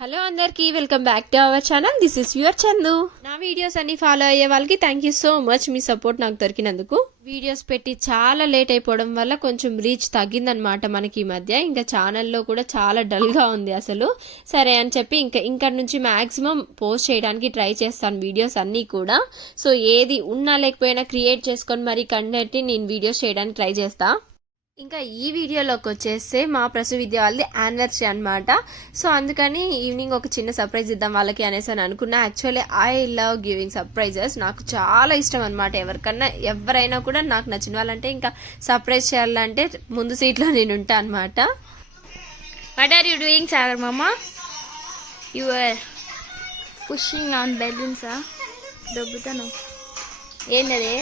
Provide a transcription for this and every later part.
Hello అందరికీ welcome back to our channel. This is your Chandu. నా videos అన్ని follow అయ్యే వాళ్ళకి thank you so much me support నాకు దొరికినందుకు. వీడియోస్ పెట్టి చాలా లేట్ అయిపోవడం వల్ల కొంచెం రీచ్ తగ్గిందనమాట మనకి ఈ మధ్య. ఇంకా ఛానల్లో కూడా చాలా డల్గా ఉంది అసలు. సరే అని చెప్పి ఇంకా నుంచి మ్యాక్సిమం పోస్ట్ చేయడానికి ట్రై చేస్తాను వీడియోస్ అన్నీ కూడా. సో ఏది ఉన్నా లేకపోయినా క్రియేట్ చేసుకొని మరి కంటెంట్ని నేను వీడియోస్ చేయడానికి ట్రై చేస్తా. ఇంకా ఈ వీడియోలోకి వచ్చేస్తే మా ప్రసు విద్య వాళ్ళది యానివర్సరీ అనమాట. సో అందుకని ఈవినింగ్ ఒక చిన్న సర్ప్రైజ్ ఇద్దాం వాళ్ళకి అనేసి అని అనుకున్నా. Actually I love giving surprises. నాకు చాలా ఇష్టం అనమాట. ఎవరైనా కూడా నాకు నచ్చిన వాళ్ళంటే ఇంకా సర్ప్రైజ్ చేయాలంటే ముందు సీట్లో నేను ఉంటా అనమాట. What are you doing Sagar మామ? యు ఆర్ పుషింగ్ ఆన్ బెలూన్సా? దొబ్బుతాను. ఏంటది?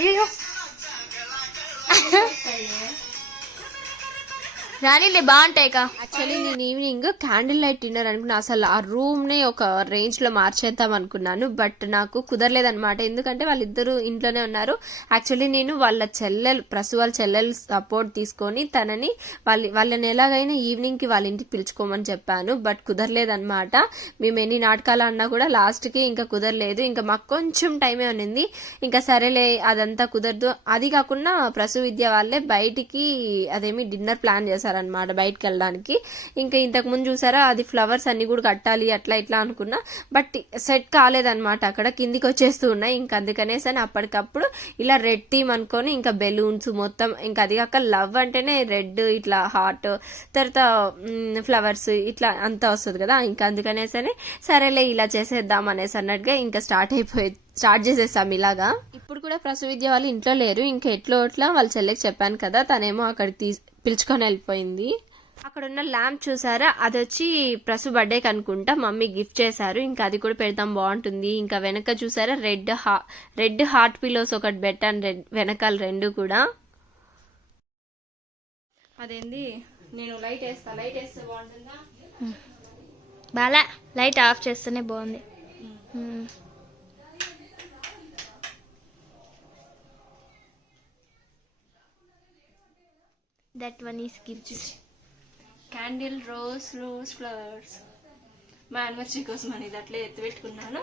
అయ్యో రాణిలే బాగుంటాయి. యాక్చువల్లీ నేను ఈవినింగ్ క్యాండిల్ లైట్ డిన్నర్ అనుకున్నా. అసలు ఆ రూమ్ నే ఒక రేంజ్ లో మార్చేద్దాం అనుకున్నాను. బట్ నాకు కుదరలేదనమాట. ఎందుకంటే వాళ్ళిద్దరు ఇంట్లోనే ఉన్నారు. యాక్చువల్లీ నేను ప్రసు వాళ్ళ చెల్లెలు సపోర్ట్ తీసుకొని తనని వాళ్ళని ఎలాగైనా ఈవినింగ్ కి వాళ్ళ ఇంటికి పిలుచుకోమని చెప్పాను. బట్ కుదరలేదనమాట. మేము ఎన్ని నాటకాలు అన్నా కూడా లాస్ట్ కి ఇంకా కుదరలేదు. ఇంకా మాకు కొంచెం టైమే ఉన్నింది. ఇంకా సరేలే అదంతా కుదరదు. అది కాకుండా ప్రసు విద్య వాళ్ళే బయటికి అదేమి డిన్నర్ ప్లాన్ చేశారు అనమాట బయటకు వెళ్ళడానికి. ఇంకా ఇంతకు ముందు చూసారా అది ఫ్లవర్స్ అన్ని కూడా కట్టాలి అట్లా ఇట్లా అనుకున్నా. బట్ సెట్ కాలేదన్నమాట. అక్కడ కిందికి వచ్చేస్తూ ఉన్నాయి. ఇంకా అందుకనేసి అప్పటికప్పుడు ఇలా రెడ్ థీమ్ అనుకొని ఇంకా బెలూన్స్ మొత్తం ఇంకా అది కాక లవ్ అంటేనే రెడ్ ఇట్లా హార్ట్ తర్వాత ఫ్లవర్స్ ఇట్లా అంతా వస్తుంది కదా. ఇంకా అందుకనేసరి సరేలే ఇలా చేసేద్దాం అనేసి అన్నట్టుగా ఇంకా స్టార్ట్ చేసేసాం ఇలాగా. ఇప్పుడు కూడా ప్రసు విద్య వాళ్ళు ఇంట్లో లేరు. ఇంకా ఎట్లా వాళ్ళ చెల్లెకి చెప్పాను కదా, తనేమో అక్కడికి పిలుచుకొని వెళ్ళిపోయింది. అక్కడ ఉన్న ల్యాంప్ చూసారా, అది వచ్చి ప్రసు బర్త్డేకి అనుకుంటా మమ్మీ గిఫ్ట్ చేశారు. ఇంకా అది కూడా పెడతాం బాగుంటుంది. ఇంకా వెనక చూసారా రెడ్ హార్ట్ పిలోస్ ఒకటి పెట్టాను వెనకాల రెండు కూడా. అదేంది నేను లైట్ వేస్తే బాగుంటుందా? బాలా లైట్ ఆఫ్ చేస్తేనే బాగుంది. That one is gift. Candle rose flowers. మా యానివర్సరీ కోసం అని ఇది అట్లే ఎత్తిపెట్టుకున్నాను.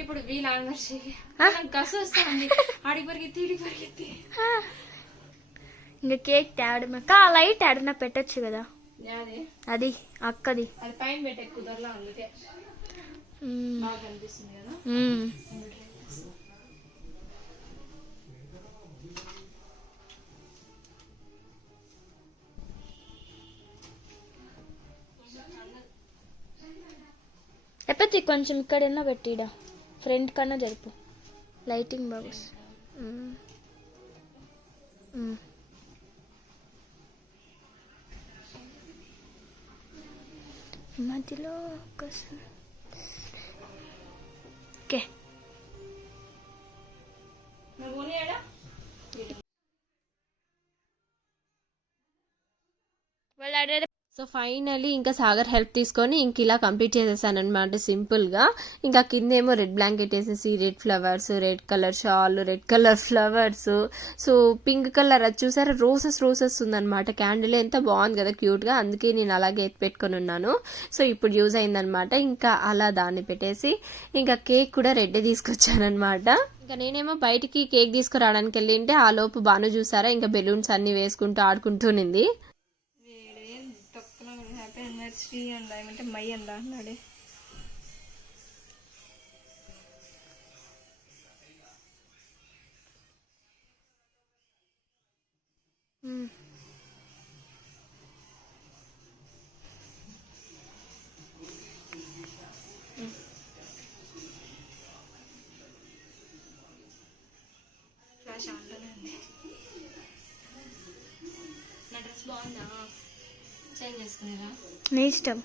ఇప్పుడు వీళ్ళ యానివర్సరీ కసు వస్తుంది. ఆడి పరిగెత్తి ఇంకా కేక్ తేవడం లైట్ ఆడన పెట్టచ్చు కదా. అది అక్కది అది పైన పెట్టే కుదరలా అందుకే బాగా అనిపిస్తుంది కదా. లేకపోతే కొంచెం ఇక్కడన్నా పెట్టిడా ఫ్రంట్ కన్నా జరుపు. లైటింగ్ బాగా మధ్యలో ఓకే. వాళ్ళు సో ఫైనలీ ఇంకా సాగర్ హెల్ప్ తీసుకొని ఇంక ఇలా కంప్లీట్ చేసేసాను అనమాట సింపుల్ గా. ఇంకా కిందేమో రెడ్ బ్లాంకెట్ వేసేసి red flowers, red colour shawl, red colour flowers, so pink colour అది చూసారా రోసెస్ ఉందనమాట. క్యాండిల్ ఎంత బాగుంది కదా క్యూట్ గా. అందుకే నేను అలాగే ఎత్తి పెట్టుకొని ఉన్నాను. సో ఇప్పుడు యూజ్ అయిందనమాట. ఇంకా అలా దాన్ని పెట్టేసి ఇంకా కేక్ కూడా రెడ్ తీసుకొచ్చాను అనమాట. ఇంకా నేనేమో బయటికి కేక్ తీసుకురావడానికి వెళ్ళింటే ఆ లోపు బాను చూసారా ఇంకా బెలూన్స్ అన్ని వేసుకుంటూ ఆడుకుంటూనింది. శ్రీ అండ ఏమంటే మై అండ అన్నాడే. ఫ్లాష్ ఆన్లోనే ఉంది. నా డ్రెస్ బాగుందా? చేంజ్ చేసుకునేరా నీ ఇష్టం.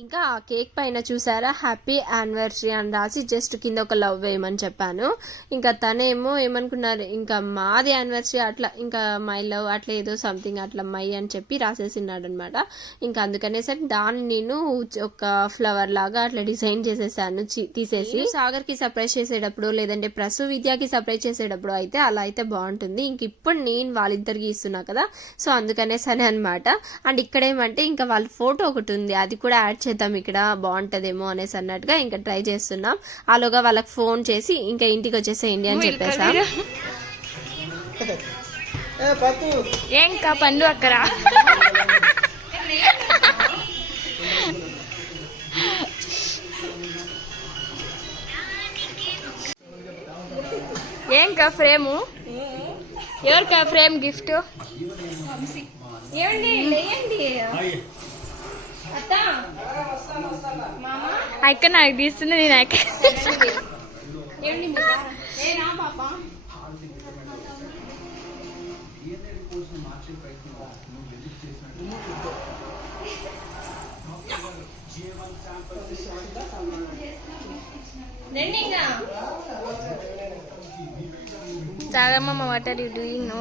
ఇంకా ఆ కేక్ పైన చూసారా హ్యాపీ యానివర్సరీ అని రాసి జస్ట్ కింద ఒక లవ్ వేయమని చెప్పాను. ఇంకా తనేమో ఏమనుకున్నారు, ఇంకా మాది యానివర్సరీ అట్లా ఇంకా మై లవ్ అట్లా ఏదో సంథింగ్ అట్లా మై అని చెప్పి రాసేసినాడు అనమాట. ఇంకా అందుకనే సరే దాన్ని నేను ఒక ఫ్లవర్ లాగా అట్లా డిజైన్ చేసేసాను తీసేసి. సాగర్కి సర్ప్రైజ్ చేసేటప్పుడు లేదంటే ప్రసు విద్యకి సర్ప్రైజ్ చేసేటప్పుడు అయితే అలా అయితే బాగుంటుంది. ఇంక ఇప్పుడు నేను వాళ్ళిద్దరికి ఇస్తున్నా కదా, సో అందుకనే సరే అనమాట. అండ్ ఇక్కడ ఏమంటే ఇంకా వాళ్ళ ఫోటో ఒకటి ఉంది, అది కూడా యాడ్ చేద్దాం ఇక్కడ బాగుంటదేమో అనేసి అన్నట్టుగా ఇంకా ట్రై చేస్తున్నాం. ఆలోగా వాళ్ళకి ఫోన్ చేసి ఇంకా ఇంటికి వచ్చేసేయండి అని చెప్పేసాం. ఏంకా పండు అక్కడ ఏంకా ఫ్రేము ఎవరికా ఫ్రేమ్ గిఫ్ట్ అక్క నాకు తీస్తుంది, నేను అక్క చాలమ్మ what are you doing no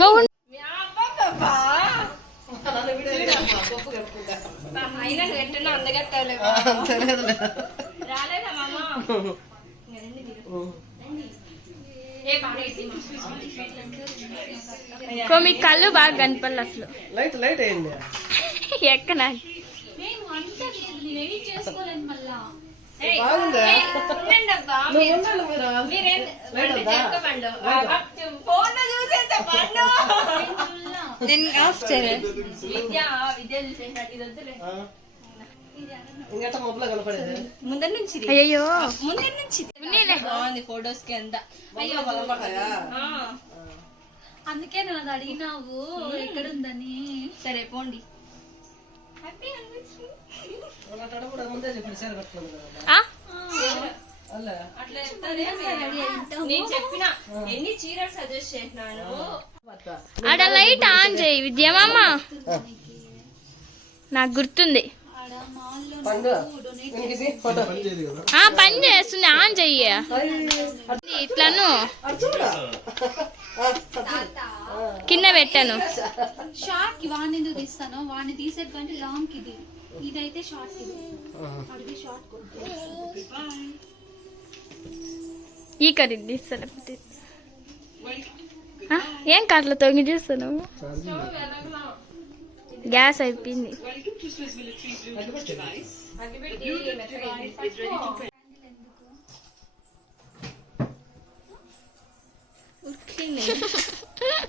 go మీ కళ్ళు బాగా కనపడలు అసలు లైట్ అయింది ఎక్క నాకు అయ్యో ఫోటోస్ కి ఎంత అందుకే నన్ను అడిగినావు ఎక్కడుందని. సరే పోండి. నేను చెప్పిన ఎన్ని చీరలు సజెస్ట్ చేసినాను. ఆడ లైట్ ఆన్ చేయి విద్యమామ, నాకు గుర్తుంది. పని చేస్తుంది, ఆన్ చెయ్యి ఇట్లాను కింద పెట్టాను. షార్ట్ కి వాడిని ఎందుకు తీస్తాను, వాడిని తీసేది కంటే లాంగ్ కి ఇదైతే షార్ట్ కి అడిగి షార్ట్ ఈ కర్రీ తీస్తాను. ఏం కాట్ల తొంగి చూస్తాను, గ్యాస్ అయిపోయింది.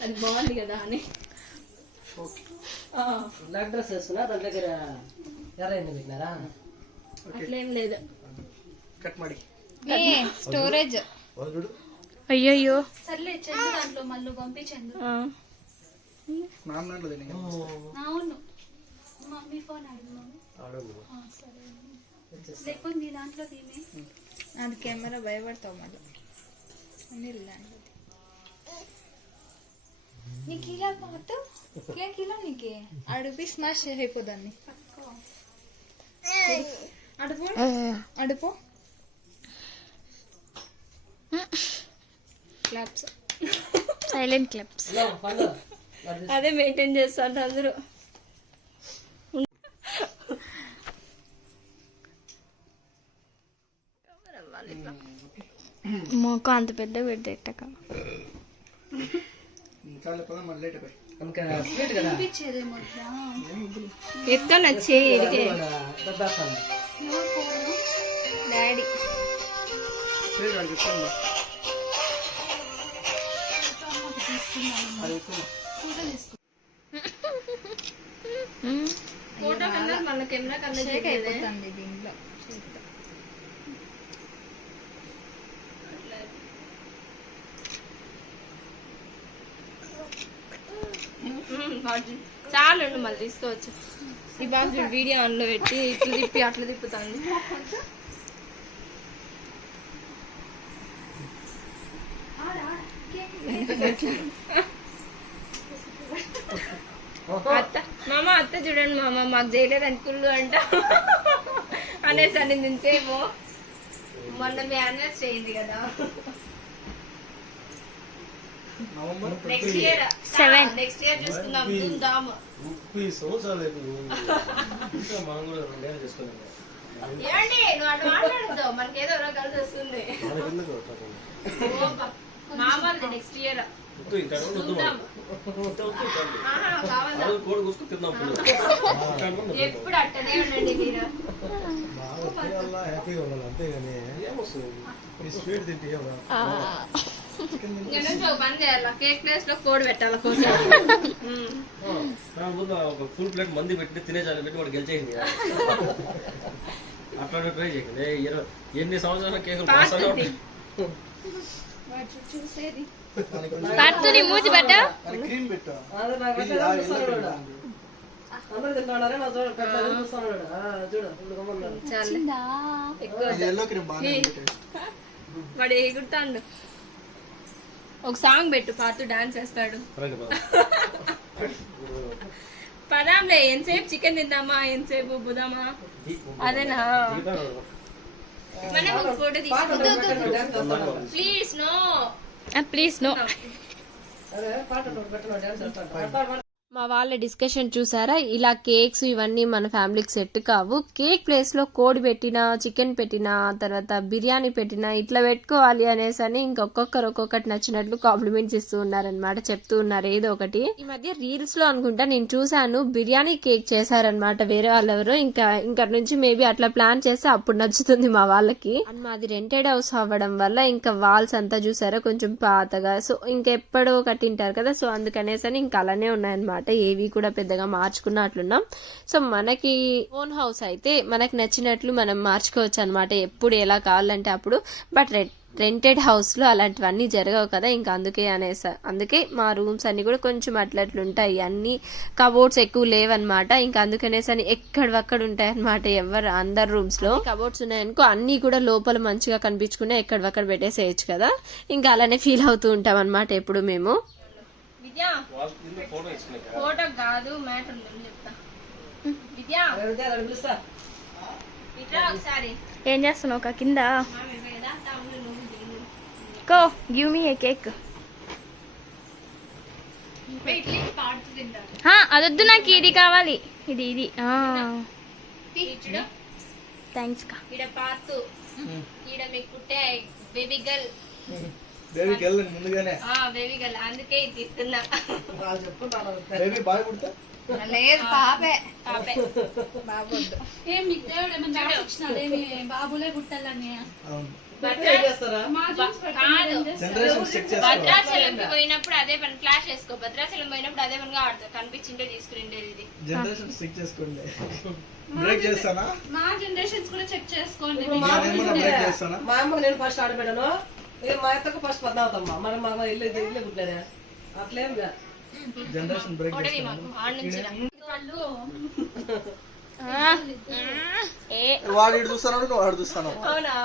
అది బాగుంది కదా అని బ్లాక్ డ్రెస్ వేస్తున్నా, దాని దగ్గర ఎర్ర పెట్టినారా? అట్లేం లేదు. కట్ ಮಾಡಿ స్టోరేజ్ అయ్యో సర్లే చందు దాంట్లో మళ్ళీ పంపించండు. అవును మమ్మీ ఫోన్ లేకపోతే నీ దాంట్లో తీమే. అది కెమెరా భయపడతావు మళ్ళీ నీకు ఇలా పాటు ఏం కిలో నీకే అడుపి స్మాష్ అయిపోదాన్ని. అడుపు అడుపు క్లాప్స్ సైలెంట్ క్లాప్స్ అదే మెయింటైన్ చేస్తారు అందరూ. మొక్క అంత పెద్ద పెడితే ఎట్టక ఎత్తుకొని వచ్చి డాడీ ఫోటో కన్నా మన కెమెరా కన్నా అయిపోతుంది దీంట్లో. చాలు మళ్ళీ తీసుకోవచ్చు. ఈ బాగా వీడియో ఆన్ లో పెట్టి ఇట్లా తిప్పి అట్లా తిప్పుతాను. మామ అత్త చూడండి మామ మాకు చేయలేదని కుళ్ళు అంట అనేసి అని ఇంతసేపు మొన్న మీ యానివర్సరీ అయింది కదా నెక్స్ట్ ఇయర్ 7 నెక్స్ట్ ఇయర్ చూసుకుందాం ధూమ్ధామ్ 30 సంవత్సరాలు ఇంకా మనం కూడా 2 ఏళ్ళు చేసుకున్నాం ఏమండి నువ్వు అటు మాట్లాడద్దు మనకేదో ఎవరో కలిసి వస్తుంది మామూలు నెక్స్ట్ ఇయర్ ఎప్పుడు అట్టనే ఉండండి మీరు హ్యాపీగా ఉండాలి అంతేగాని స్వీట్ తింటే పని చేయాలి కేక్ ప్లేస్ లో కోడి పెట్టాలి కోసం ఫుల్ ప్లేట్ మంది పెట్టి తినేసారి పెట్టి వాడు గెలిచేసింది అట్లా ట్రై చేయండి ఎన్ని సంవత్సరాల కేకులు చూసేది పడుతుంది మూతి పెట్ట అదే నాకు పెట్టాలని చూస్తాను వాడు. అందరూ తింటున్నారే నా చూస్తాను చూడు ఇప్పుడు గమ్మన్నాడు. వాడు ఎగురుతాడు ఒక సాంగ్ పెట్టు పాతు డాన్స్ వేస్తాడు పదాంలే ఎంతసేపు చికెన్ తిందామా ఎంతసేపు బుదామా అదేనా మనం ఒక ఫోటో తీసుకుందాం ప్లీజ్ నో ప్లీజ్ నో అదే పాట పెట్టిన డాన్స్ చేస్తాడు. మా వాళ్ళ డిస్కషన్ చూసారా ఇలా కేక్స్ ఇవన్నీ మన ఫ్యామిలీకి సెట్ కావు కేక్ ప్లేస్ లో కోడి పెట్టినా చికెన్ పెట్టినా తర్వాత బిర్యానీ పెట్టినా ఇట్లా పెట్టుకోవాలి అనేసి అని ఇంకొకరు ఒక్కొక్కటి నచ్చినట్లు కాంప్లిమెంట్స్ ఇస్తూ ఉన్నారనమాట చెప్తూ ఉన్నారు ఏదో ఒకటి ఈ మధ్య రీల్స్ లో అనుకుంటా నేను చూసాను బిర్యానీ కేక్ చేశారనమాట వేరే వాళ్ళెవరో ఇంకా నుంచి మేబీ అట్లా ప్లాన్ చేస్తే అప్పుడు నచ్చుతుంది మా వాళ్ళకి అండ్ మాది రెంటెడ్ హౌస్ అవ్వడం వల్ల ఇంకా వాల్స్ అంతా చూసారా కొంచెం పాతగా సో ఇంకెప్పుడో కట్టింటారు కదా సో అందుకనేసి అని ఇంకా అలానే ఉన్నాయన్నమాట ఏవి కూడా పెద్దగా మార్చుకున్నట్లున్నాం సో మనకి ఓన్ హౌస్ అయితే మనకి నచ్చినట్లు మనం మార్చుకోవచ్చు అనమాట ఎప్పుడు ఎలా కావాలంటే అప్పుడు బట్ రెంటెడ్ హౌస్ లో అలాంటివన్నీ జరగవు కదా ఇంకా అందుకే మా రూమ్స్ అన్ని కూడా కొంచెం అట్లట్లుంటాయి అన్ని కబోర్డ్స్ ఎక్కువ లేవన్నమాట ఇంకా అందుకనేసి అని ఎక్కడవక్కడ ఉంటాయి అనమాట అందరు రూమ్స్ లో కబోర్డ్స్ ఉన్నాయనుకో అన్ని కూడా లోపల మంచిగా కనిపించుకున్నా ఎక్కడవక్కడ పెట్టేసేయచ్చు కదా ఇంకా అలానే ఫీల్ అవుతూ ఉంటాం అనమాట ఎప్పుడు మేము ఫోటో కాదు మ్యాటర్ ఉందని చెప్తా విద్యా పిలుస్తా ఇట్లా ఒకసారి ఏం చేస్తున్నావు ఒక కింద కో గివ్ మీ ఏ కేక్ ఇడ్లీ పాడుతూ తింటారు అదొద్దు నాకు ఇది కావాలి ఇది చూడు థ్యాంక్స్ కా ఈడ పాతు ఈడ మీకు పుట్టే బేబీ గర్ల్ బేబీకి వెళ్ళండి ముందుగానే బేబీ గర్ల్ అందుకే ఇది తీసుకున్నా వాళ్ళు చెప్పుకుంటాను బేబీ బాగా పుడతా లేదు పాపే పాపే బాబొద్దు ఏం మీకు దేవుడు ఏమన్నా రాసి ఇచ్చినాడు ఏమి బాబులే పుట్టాలని అవును ఏం చేస్తారా మా జీన్స్ కాదు జనరేషన్ చెక్ చేసుకోవాలి భద్రాచలంకి పోయినప్పుడు అదే పని ఫ్లాష్ వేసుకో భద్రాచలం పోయినప్పుడు అదే పనిగా ఆడుతుంది కనిపించింటే తీసుకునిండేది ఇది జనరేషన్ చెక్ చేసుకోండి బ్రేక్ చేస్తానా మా జనరేషన్స్ కూడా చెక్ చేసుకోండి నేనేమన్నా బ్రేక్ చేస్తానా మా అమ్మకి నేను ఫస్ట్ ఆడబెట్టాను మా అత్తకు ఫస్ట్ పద్మావతమ్మ మరి మా ఇల్లు పుట్టలేదా అట్లేం జనరేషన్ బ్రేక్ కొడవి మాకు ఆడ నుంచి వాడు ఇటు చూస్తాను నువ్వు వాడు చూస్తాను అవునా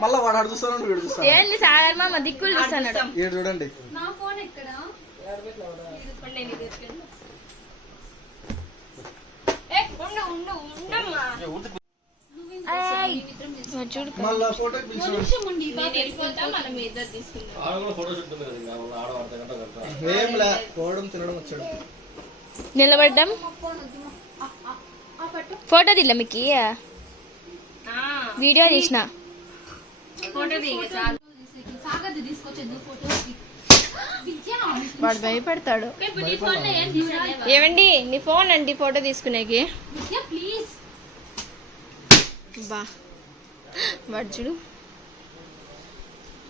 మళ్ళా వాడు ఆడు చూస్తాను నువ్వు ఇటు చూస్తాను ఏంటి సాధారణ మా దిక్కులు చూస్తున్నాడు ఏడు చూడండి నా ఫోన్ ఎక్కడ చూడు మళ్ళా ఫోటోకి పిలిచి మనం ఇద్దరు తీసుకుందాం ఏం లే పోవడం తినడం వచ్చాడు నిలబడ్డం ఫోటో దిల్ల మీకు వీడియో తీసిన ఫోటో దిగ చాలు సాగర్ తీసుకొచ్చేది ఫోటో వాడు భయపడతాడు నీ ఫోన్ లో ఏం తీసానే ఏమండి నీ ఫోన్ అండి ఫోటో తీసుకునేకి ప్లీజ్ బా వాడు చూడు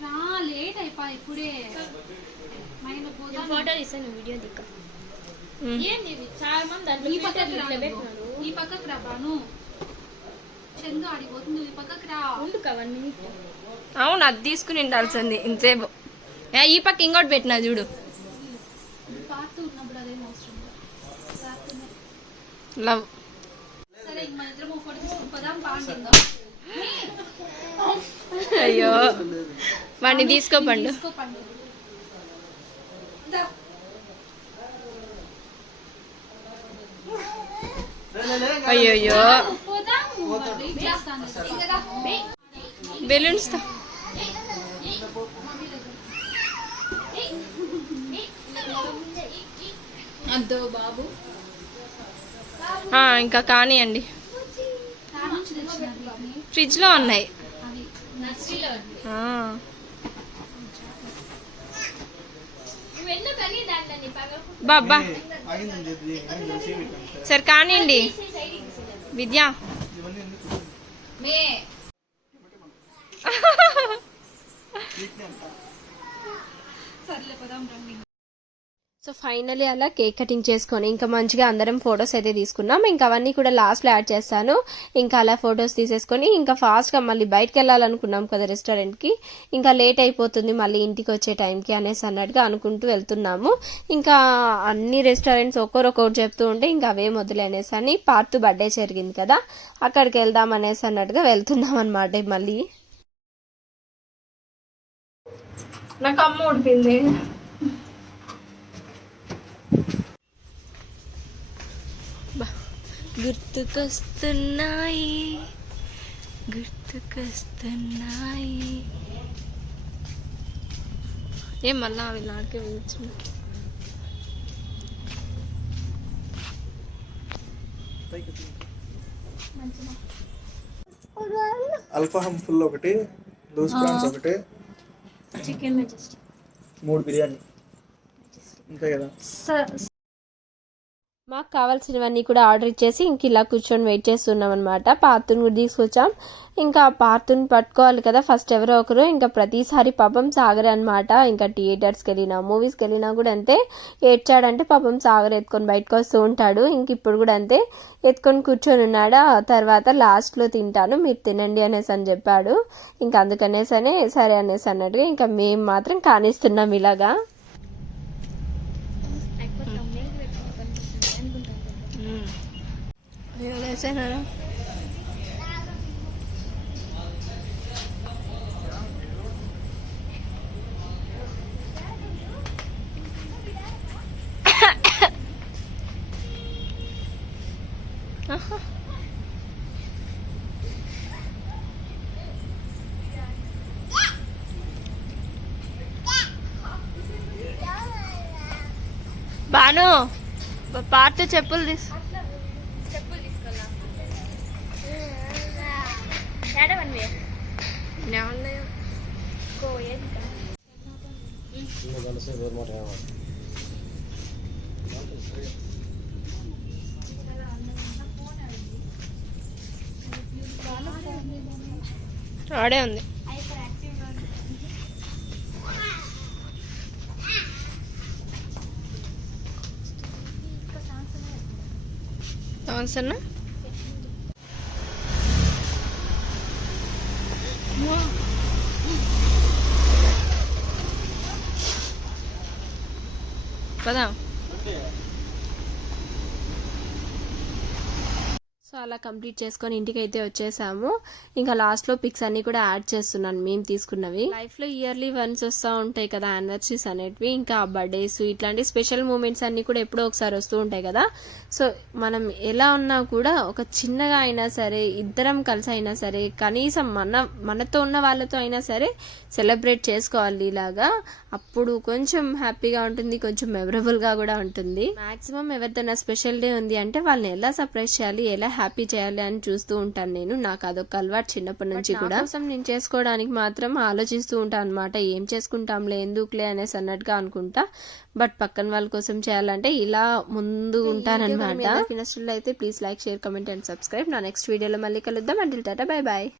రా లేట్ అయిపోయి ఇప్పుడే మైండ్ పోదా ఫోటో తీసాను వీడియో దిక్క ఏంది ఇది? చాలా మంది దాంట్లో ఈ పక్కకు రా filter నువ్వు. పెట్టినారు. ఈ పక్కకు రా బాను చందు ఆడిపోతుంది ఈ పక్కకు రా ఉండు కవన్నీ అవును అది తీసుకుని ఉండాల్సింది ఇంతసేపు ఈ పక్క ఇంకోటి పెట్టినా చూడు పార్తూ ఉన్నప్పుడు అదేం అవసరం లేదు. రాత్రినే. లవ్ సరే ఇంక మన ఇద్దరం ఫోటో తీసుకుని పోదాం బాగుంటుందా అయ్యో వాడిని తీసుకోపండు అయ్యో పోదాం వెయిట్ చేస్తాను బెలూన్స్ తో అద్దో బాబు ఇంకా కానివ్వండి. ఫ్రిడ్జ్ లో ఉన్నాయి. నర్సరీలో బాబా సరే కానివ్వండి. విద్య సో ఫైనలీ అలా కేక్ కటింగ్ చేసుకొని ఇంకా మంచిగా అందరం ఫొటోస్ అయితే తీసుకున్నాం. ఇంకా అవన్నీ కూడా లాస్ట్లో యాడ్ చేస్తాను. ఇంకా అలా ఫొటోస్ తీసేసుకొని ఇంకా ఫాస్ట్గా మళ్ళీ బయటకు వెళ్ళాలనుకున్నాం కదా రెస్టారెంట్కి. ఇంకా లేట్ అయిపోతుంది మళ్ళీ ఇంటికి వచ్చే టైంకి అనేసి అన్నట్టుగా అనుకుంటూ వెళ్తున్నాము. ఇంకా అన్ని రెస్టారెంట్స్ ఒక్కొక్కటి చెప్తూ ఉంటే ఇంకా అవే మొదలు అనేసి అని పార్ట్ బర్త్డే జరిగింది కదా అక్కడికి వెళ్దాం అనేసి అన్నట్టుగా వెళ్తున్నాం అనమాట. మళ్ళీ నాకు అమ్మ ఉడిపింది. గుర్తుకొస్తున్నాయి ఏం మళ్ళా అవి నాకే వచ్చు. అల్ఫాహం ఫుల్ ఒకటి, లూజ్ ప్రాన్స్ ఒకటి, చికెన్ మెజెస్టిక్ 3 బిర్యానీ అంతే కదా. మాకు కావాల్సినవన్నీ కూడా ఆర్డర్ ఇచ్చేసి ఇంక ఇలా కూర్చొని వెయిట్ చేస్తున్నాం అనమాట. పార్తుని కూడా తీసుకొచ్చాం. ఇంకా పార్తుని పట్టుకోవాలి కదా ఫస్ట్ ఎవరో ఒకరు. ఇంకా ప్రతిసారి పాపం సాగర్ అనమాట. ఇంకా థియేటర్స్కి వెళ్ళినా మూవీస్కి వెళ్ళినా కూడా అంతే, ఏడ్చాడంటే పాపం సాగర్ ఎత్తుకొని బయటకు వస్తూ ఉంటాడు. ఇంక ఇప్పుడు కూడా అంతే ఎత్తుకొని కూర్చొని ఉన్నాడు. తర్వాత లాస్ట్లో తింటాను మీరు తినండి అనేసి అని చెప్పాడు. ఇంకా అందుకనేసనే సరే అనేసి అన్నట్టుగా ఇంకా మేము మాత్రం కానిస్తున్నాం ఇలాగా. బాను పార్ట్ చెప్పులు తీసు. ఆడే ఉంది. సన్నా పదా. సో అలా కంప్లీట్ చేసుకొని ఇంటికి అయితే వచ్చేసాము. ఇంకా లాస్ట్లో పిక్స్ అన్ని కూడా యాడ్ చేస్తున్నాను మేము తీసుకున్నవి. లైఫ్లో ఇయర్లీ వన్స్ వస్తూ ఉంటాయి కదా యానివర్సరీస్ అనేటివి. ఇంకా బర్త్డేస్ ఇట్లాంటి స్పెషల్ మూమెంట్స్ అన్ని కూడా ఎప్పుడో ఒకసారి వస్తూ ఉంటాయి కదా. సో మనం ఎలా ఉన్నా కూడా ఒక చిన్నగా అయినా సరే ఇద్దరం కలిసి అయినా సరే కనీసం మనతో ఉన్న వాళ్ళతో అయినా సరే సెలబ్రేట్ చేసుకోవాలి ఇలాగా. అప్పుడు కొంచెం హ్యాపీగా ఉంటుంది, కొంచెం మెమరబుల్గా కూడా ఉంటుంది. మాక్సిమం ఎవరిదైనా స్పెషల్ డే ఉంది అంటే వాళ్ళని ఎలా సర్ప్రైజ్ చేయాలి, ఎలా హ్యాపీ చేయాలి అని చూస్తూ ఉంటాను నేను. నాకు అదొక అలవాటు చిన్నప్పటి నుంచి కూడా. కోసం నేను చేసుకోవడానికి మాత్రం ఆలోచిస్తూ ఉంటాను అనమాట. ఏం చేసుకుంటాంలే ఎందుకులే అనేసి అన్నట్టుగా అనుకుంటా. బట్ పక్కన వాళ్ళ కోసం చేయాలంటే ఇలా ముందు ఉంటానన్నమాట. అయితే please like, share, comment and subscribe. నా నెక్స్ట్ వీడియోలో మళ్ళీ కలుద్దాం. Until tata, bye bye.